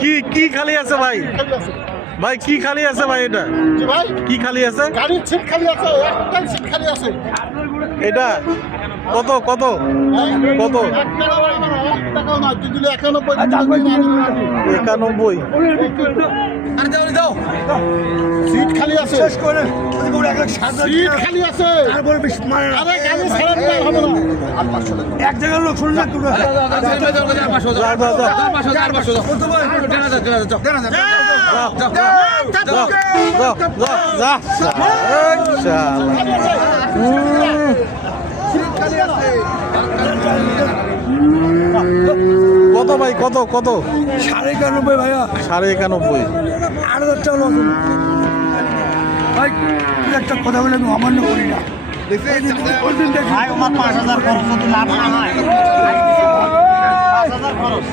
কি কি খালি আছে ভাই? ভাই কি খালি আছে ভাই? এটা কি খালি আছে? গাড়ির সিট খালি আছে, একটাই সিট খালি আছে। এটা কত কত কত? 91। সিট খালি আছে, সিট খালি আছে। আরে গাড়ি ছাড়া দিলে হবে না। এক জায়গার লোক শুনলে কত ভাই কত কত? 91 ভাইয়া। 91.5। 8,000 টাকা লস হলো। ভাই তুই একটা কথা বলে আমি অমান্য করি না। ভাই আমার 5,000 খরচ যদি লাভ না হয়, 5,000 খরচ।